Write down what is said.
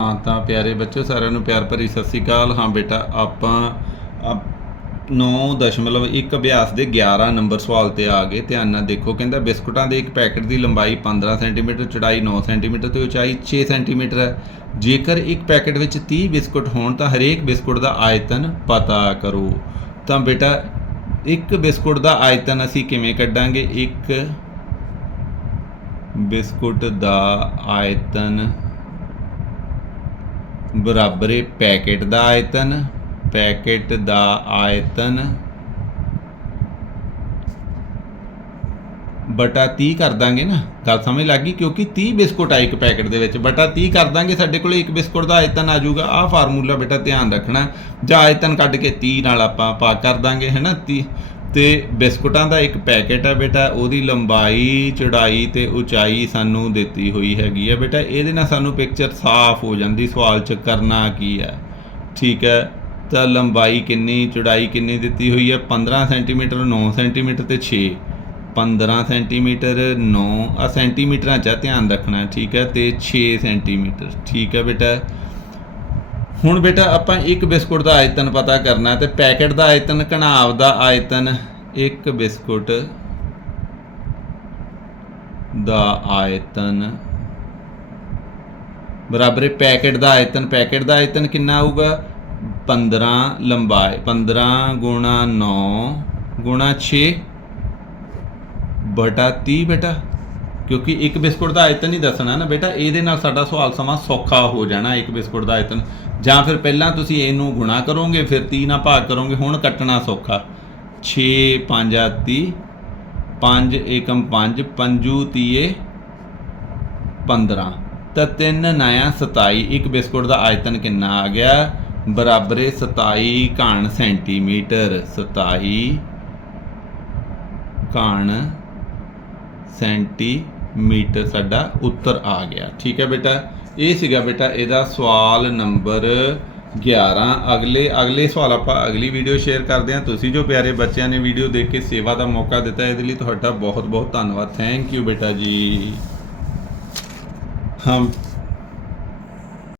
ਹਾਂ, ਤਾਂ ਪਿਆਰੇ ਬੱਚੋ, ਸਾਰਿਆਂ ਨੂੰ ਪਿਆਰ ਭਰੀ ਸਤਿ ਸ੍ਰੀ ਅਕਾਲ। ਹਾਂ ਬੇਟਾ, ਆਪਾਂ 9.1 ਅਭਿਆਸ ਦੇ 11 ਨੰਬਰ ਸਵਾਲ ਤੇ ਆ ਗਏ। ਧਿਆਨ ਨਾਲ ਦੇਖੋ, ਕਹਿੰਦਾ ਬਿਸਕੁਟਾਂ ਦੇ ਇੱਕ ਪੈਕੇਟ ਦੀ ਲੰਬਾਈ 15 ਸੈਂਟੀਮੀਟਰ, ਚੌੜਾਈ 9 ਸੈਂਟੀਮੀਟਰ ਤੇ ਉਚਾਈ 6 ਸੈਂਟੀਮੀਟਰ ਹੈ। ਜੇਕਰ ਇੱਕ ਪੈਕੇਟ ਵਿੱਚ 30 ਬਿਸਕੁਟ ਹੋਣ, ਤਾਂ ਹਰੇਕ ਬਿਸਕੁਟ ਦਾ ਆਇਤਨ ਪਤਾ ਕਰੋ। ਤਾਂ ਬੇਟਾ, ਇੱਕ ਬਿਸਕੁਟ ਦਾ ਆਇਤਨ ਅਸੀਂ ਕਿਵੇਂ ਕੱਢਾਂਗੇ? ਇੱਕ ਬਿਸਕੁਟ ਦਾ ਆਇਤਨ ਬਰਾਬਰੇ ਪੈਕੇਟ ਦਾ ਆਇਤਨ, ਪੈਕੇਟ ਦਾ ਆਇਤਨ। ਬਟਾ 30 ਕਰ ਦਾਂਗੇ ਨਾ, ਗੱਲ ਸਮਝ ਲੱਗ ਗਈ? ਕਿਉਂਕਿ 30 ਬਿਸਕੁਟ ਆ ਇੱਕ ਪੈਕੇਟ ਦੇ ਵਿੱਚ। ਬਟਾ 30 ਕਰ ਦਾਂਗੇ, ਸਾਡੇ ਕੋਲ ਇੱਕ ਬਿਸਕੁਟ ਦਾ ਆਇਤਨ ਆ ਜਾਊਗਾ। ਆਹ ਫਾਰਮੂਲਾ ਬੇਟਾ ਧਿਆਨ ਰੱਖਣਾ। ਜਾਂ ਆਇਤਨ ਕੱਢ ਕੇ 30 ਨਾਲ ਆਪਾਂ ਪਾ ਕਰ ਦਾਂਗੇ ਹੈਨਾ 30 ਤੇ ਬਿਸਕੁਟਾਂ ਦਾ ਇੱਕ ਪੈਕੇਟ ਹੈ ਬੇਟਾ ਉਹਦੀ ਲੰਬਾਈ ਚੌੜਾਈ ਤੇ ਉਚਾਈ ਸਾਨੂੰ ਦਿੱਤੀ ਹੋਈ ਹੈਗੀ ਹੈ ਬੇਟਾ ਇਹਦੇ ਨਾਲ ਸਾਨੂੰ ਪਿਕਚਰ ਸਾਫ਼ ਹੋ ਜਾਂਦੀ ਸਵਾਲ ਚ ਕਰਨਾ ਕੀ ਹੈ ਠੀਕ ਹੈ ਤਾਂ ਲੰਬਾਈ ਕਿੰਨੀ ਚੌੜਾਈ ਕਿੰਨੀ ਦਿੱਤੀ ਹੋਈ ਹੈ 15 ਸੈਂਟੀਮੀਟਰ 9 ਸੈਂਟੀਮੀਟਰ ਤੇ 6 15 ਸੈਂਟੀਮੀਟਰ 9 ਆ ਸੈਂਟੀਮੀਟਰਾਂ 'ਚ ਆ, ਧਿਆਨ ਰੱਖਣਾ ਠੀਕ ਹੈ ਤੇ 6 ਸੈਂਟੀਮੀਟਰ। ਠੀਕ ਹੈ ਬੇਟਾ ਹੁਣ ਬੇਟਾ ਆਪਾਂ ਇੱਕ ਬਿਸਕੁਟ ਦਾ ਆਇਤਨ ਪਤਾ ਕਰਨਾ ਹੈ ਤੇ ਪੈਕੇਟ ਦਾ ਆਇਤਨ ਘਣਾਵ ਦਾ ਆਇਤਨ, ਇੱਕ ਬਿਸਕੁਟ ਦਾ ਆਇਤਨ। ਬਰਾਬਰ ਹੈ ਪੈਕੇਟ ਦਾ ਆਇਤਨ, ਪੈਕੇਟ ਦਾ ਆਇਤਨ ਕਿੰਨਾ ਆਊਗਾ? 15 ਲੰਬਾਈ 15 ਗੁਣਾ 9 ਗੁਣਾ 6 ਬਟਾ 30 ਬੇਟਾ। ਕਿਉਂਕਿ ਇੱਕ ਬਿਸਕੁਟ ਦਾ ਆਇਤਨ ਹੀ ਦੱਸਣਾ ਨਾ ਬੇਟਾ, ਇਹਦੇ ਨਾਲ ਸਾਡਾ ਸਵਾਲ ਸਮਾਂ ਸੌਖਾ ਹੋ ਜਾਣਾ, ਇੱਕ ਬਿਸਕੁਟ ਦਾ ਆਇਤਨ। ਜਾਂ ਫਿਰ ਪਹਿਲਾਂ ਤੁਸੀਂ ਇਹਨੂੰ ਗੁਣਾ ਕਰੋਗੇ, ਫਿਰ 30 ਨਾਲ ਭਾਗ ਕਰੋਗੇ, ਹੁਣ ਕੱਟਣਾ ਸੌਖਾ। 6 5 30 5 ਏਕਮ 5 ਪੰਜੂ, ਤੀਏ 15 ਤਾਂ 3 ਨਾਇਆ 27 ਇੱਕ ਬਿਸਕੁਟ ਦਾ ਆਇਤਨ ਕਿੰਨਾ ਆ ਗਿਆ? ਬਰਾਬਰੇ 27 ਘਣ ਸੈਂਟੀਮੀਟਰ। 27 ਘਣ ਮੀਟਰ ਸਾਡਾ ਉੱਤਰ ਆ ਗਿਆ। ਠੀਕ ਹੈ ਬੇਟਾ? ਇਹ ਸੀਗਾ ਬੇਟਾ ਇਹਦਾ ਸਵਾਲ ਨੰਬਰ 11 ਅਗਲੇ ਅਗਲੇ ਸਵਾਲ ਆਪਾਂ ਅਗਲੀ ਵੀਡੀਓ ਸ਼ੇਅਰ ਕਰਦੇ ਹਾਂ। ਤੁਸੀਂ ਜੋ ਪਿਆਰੇ ਬੱਚਿਆਂ ਨੇ ਵੀਡੀਓ ਦੇਖ ਕੇ ਸੇਵਾ ਦਾ ਮੌਕਾ ਦਿੱਤਾ, ਇਹਦੇ ਲਈ ਤੁਹਾਡਾ ਬਹੁਤ ਬਹੁਤ ਧੰਨਵਾਦ। ਥੈਂਕ ਯੂ ਬੇਟਾ ਜੀ। ਹਮ